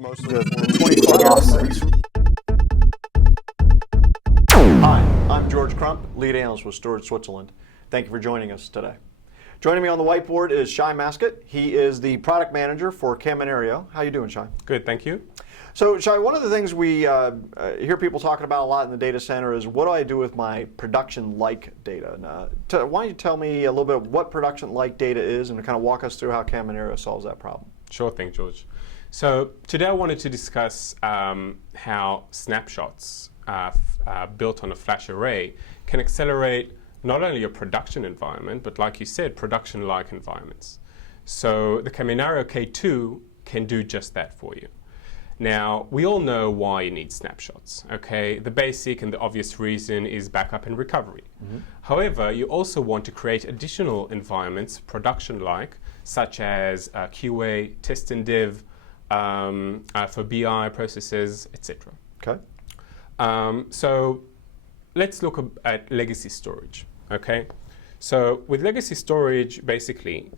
Most of the 25 offsets. Hi, I'm George Crump, lead analyst with Storage Switzerland. Thank you for joining us today. Joining me on the whiteboard is Shai Maskett. He is the product manager for Kaminario. How you doing, Shai? Good, thank you. So, Shai, one of the things we hear people talking about a lot in the data center is what do I do with my production-like data? Now, why don't you tell me a little bit what production-like data is and kind of walk us through how Kaminario solves that problem? Sure thing, George. So today I wanted to discuss how snapshots built on a flash array can accelerate not only your production environment, but like you said, production-like environments. So the Kaminario K2 can do just that for you. Now, we all know why you need snapshots, okay? The basic and the obvious reason is backup and recovery. However, you also want to create additional environments, production-like, such as QA, test and dev, for BI processes, etc. Okay. So let's look at legacy storage, okay? So with legacy storage, basically,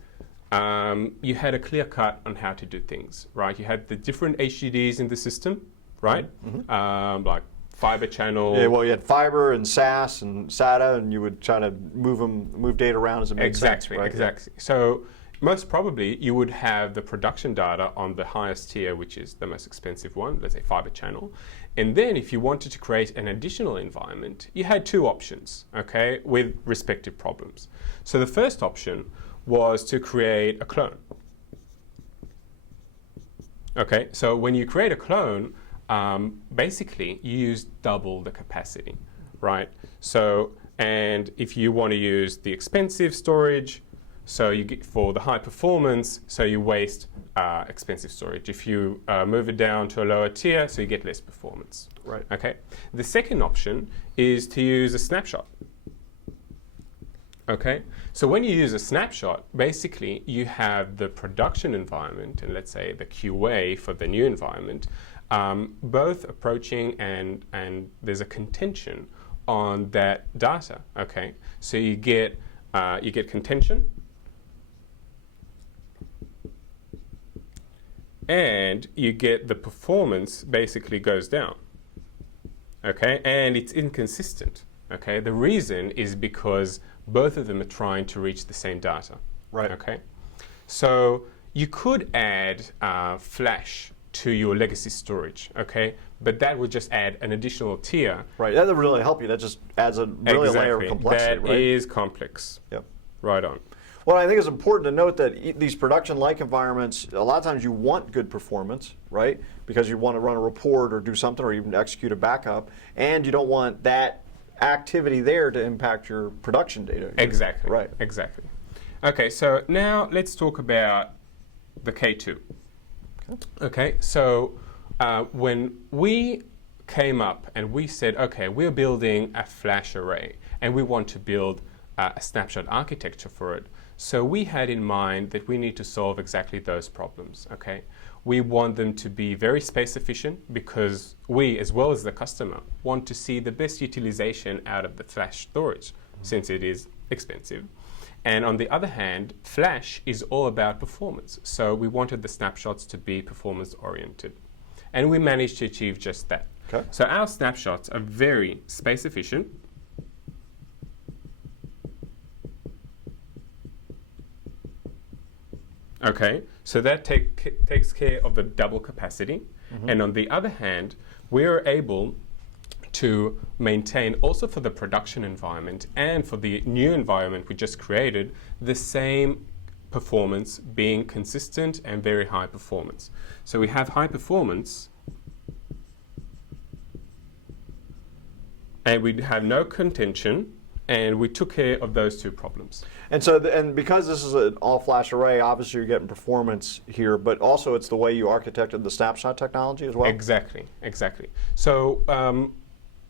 you had a clear cut on how to do things, right? You had the different HDDs in the system, right? Like fiber channel. Yeah, well, you had fiber and SAS and SATA, and you would try to move data around as it made sense, right? Exactly. So most probably, you would have the production data on the highest tier, which is the most expensive one, let's say fiber channel. And then if you wanted to create an additional environment, you had two options, okay, with respective problems. So the first option was to create a clone. Okay, so when you create a clone, basically you use double the capacity, right? So, and if you want to use the expensive storage, so you get for the high performance, so you waste expensive storage. If you move it down to a lower tier, so you get less performance. Right. Okay. The second option is to use a snapshot. Okay. So when you use a snapshot, basically you have the production environment and let's say the QA for the new environment, both approaching and there's a contention on that data. Okay. So you get contention. And you get the performance basically goes down, okay? And it's inconsistent, okay? The reason is because both of them are trying to reach the same data, Right. okay? So you could add flash to your legacy storage, okay? But that would just add an additional tier. Right, that doesn't really help you. That just adds a really layer of complexity, right? That is complex. Yep. Right on. Well, I think it's important to note that these production-like environments, a lot of times you want good performance, right? Because you want to run a report or do something or even execute a backup, and you don't want that activity there to impact your production data. Exactly. Right. Exactly. Okay, so now let's talk about the K2. Okay, so when we came up and we said, okay, we're building a flash array and we want to build a snapshot architecture for it. So we had in mind that we need to solve exactly those problems, okay? We want them to be very space efficient because we, as well as the customer, want to see the best utilization out of the flash storage since it is expensive. And on the other hand, flash is all about performance. So we wanted the snapshots to be performance oriented. And we managed to achieve just that. Okay. So our snapshots are very space efficient. Okay, so that takes care of the double capacity. And on the other hand, we are able to maintain also for the production environment and for the new environment we just created, the same performance being consistent and very high performance. So we have high performance and we have no contention, and we took care of those two problems. And so, and because this is an all-flash array, obviously you're getting performance here, but also it's the way you architected the Snapshot technology as well? Exactly, exactly. So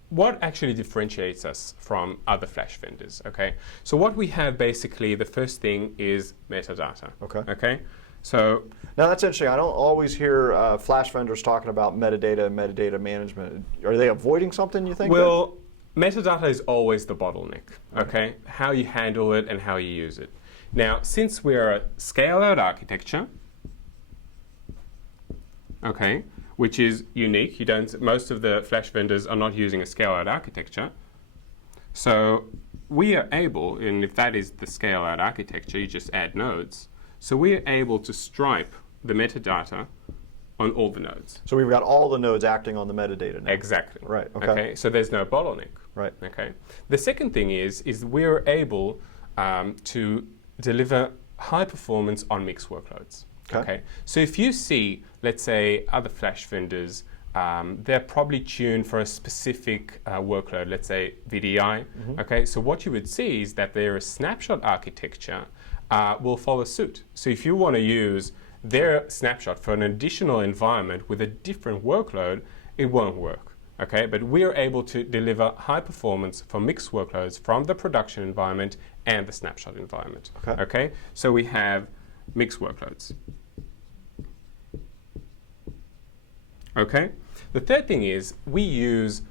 what actually differentiates us from other flash vendors, okay? So what we have basically, the first thing is metadata. Okay? So now that's interesting. I don't always hear flash vendors talking about metadata and metadata management. Are they avoiding something, you think? Well, metadata is always the bottleneck, okay? How you handle it and how you use it. Now, since we're a scale-out architecture, okay, which is unique. Most of the flash vendors are not using a scale-out architecture. So we are able, and if that is the scale-out architecture, you just add nodes. So we are able to stripe the metadata on all the nodes. So we've got all the nodes acting on the metadata now. Exactly. Right. Okay. So there's no bottleneck. Right. Okay. The second thing is we're able to deliver high performance on mixed workloads. Okay. So if you see, let's say, other flash vendors, they're probably tuned for a specific workload, let's say VDI. Okay. So what you would see is that their snapshot architecture will follow suit. So if you want to use their snapshot for an additional environment with a different workload, it won't work. Okay, but we're able to deliver high performance for mixed workloads from the production environment and the snapshot environment. Okay, so we have mixed workloads. Okay, the third thing is we use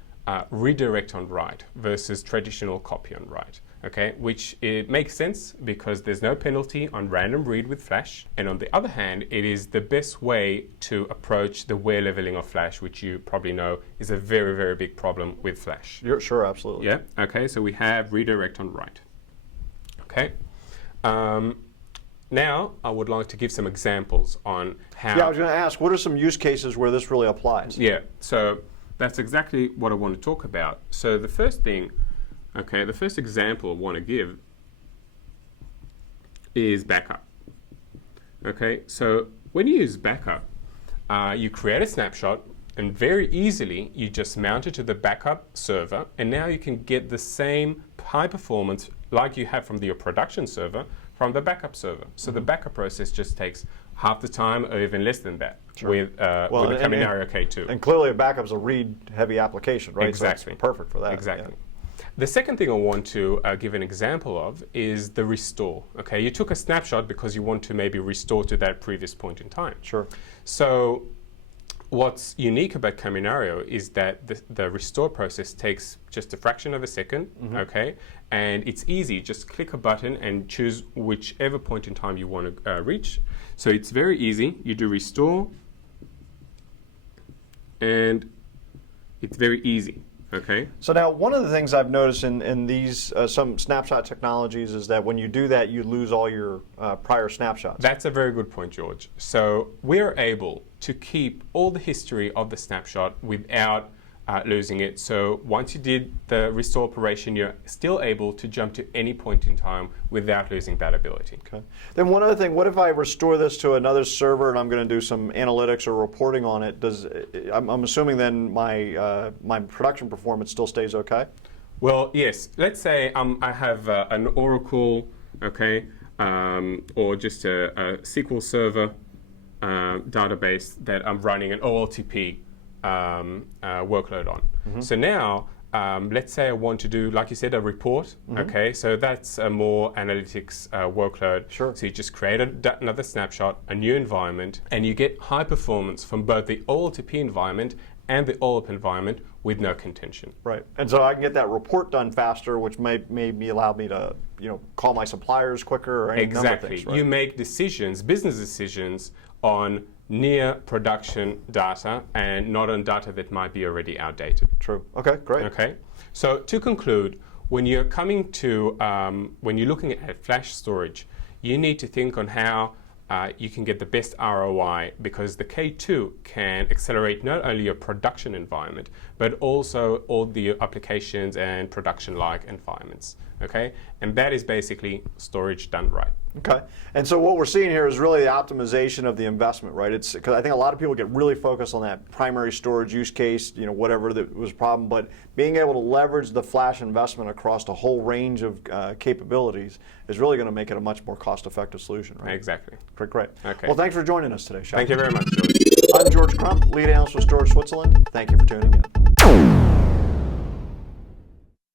redirect on write versus traditional copy on write. Okay, which it makes sense because there's no penalty on random read with Flash. And on the other hand, it is the best way to approach the wear leveling of Flash, which you probably know is a very, very big problem with Flash. Sure, absolutely. Yeah, okay, so we have redirect on write. Okay. Now, I would like to give some examples on how... Yeah, I was going to ask, what are some use cases where this really applies? Yeah, so that's exactly what I want to talk about. So the first thing, okay, the first example I want to give is backup. Okay, so when you use backup, you create a snapshot and very easily you just mount it to the backup server, and now you can get the same high performance like you have from your production server from the backup server. So the backup process just takes half the time or even less than that with the Kaminario K2. And clearly a backup's a read-heavy application, right? Exactly. So it's perfect for that. Exactly. Yeah. The second thing I want to give an example of is the restore. Okay, you took a snapshot because you want to maybe restore to that previous point in time. Sure. So what's unique about Kaminario is that the restore process takes just a fraction of a second, okay, and it's easy. Just click a button and choose whichever point in time you want to reach. So it's very easy. You do restore, and it's very easy. Okay. So now, one of the things I've noticed in these some snapshot technologies is that when you do that, you lose all your prior snapshots. That's a very good point, George. So we're able to keep all the history of the snapshot without losing it. So once you did the restore operation, you're still able to jump to any point in time without losing that ability. Okay. Then one other thing, what if I restore this to another server and I'm going to do some analytics or reporting on it? I'm assuming then my my production performance still stays okay? Well, yes. Let's say I have an Oracle, okay, or just a SQL Server database that I'm running an OLTP workload on. So now, let's say I want to do, like you said, a report. Okay, so that's a more analytics workload. Sure. So you just create another snapshot, a new environment, and you get high performance from both the OLTP environment and the OLAP environment with no contention. Right, and so I can get that report done faster, which may allow me to call my suppliers quicker or any number of things. Right? You make decisions, business decisions, on near production data and not on data that might be already outdated. True. Okay, great. Okay. So to conclude, when you're coming to, when you're looking at flash storage, you need to think on how you can get the best ROI, because the K2 can accelerate not only your production environment, but also all the applications and production-like environments. Okay, and that is basically storage done right. Okay, and so what we're seeing here is really the optimization of the investment, right? It's because I think a lot of people get really focused on that primary storage use case, whatever that was a problem, but being able to leverage the flash investment across a whole range of capabilities is really going to make it a much more cost-effective solution, right? Exactly. Great. Okay. Well, thanks for joining us today, Shai. Thank you very much, George. I'm George Crump, lead analyst with Storage Switzerland. Thank you for tuning in.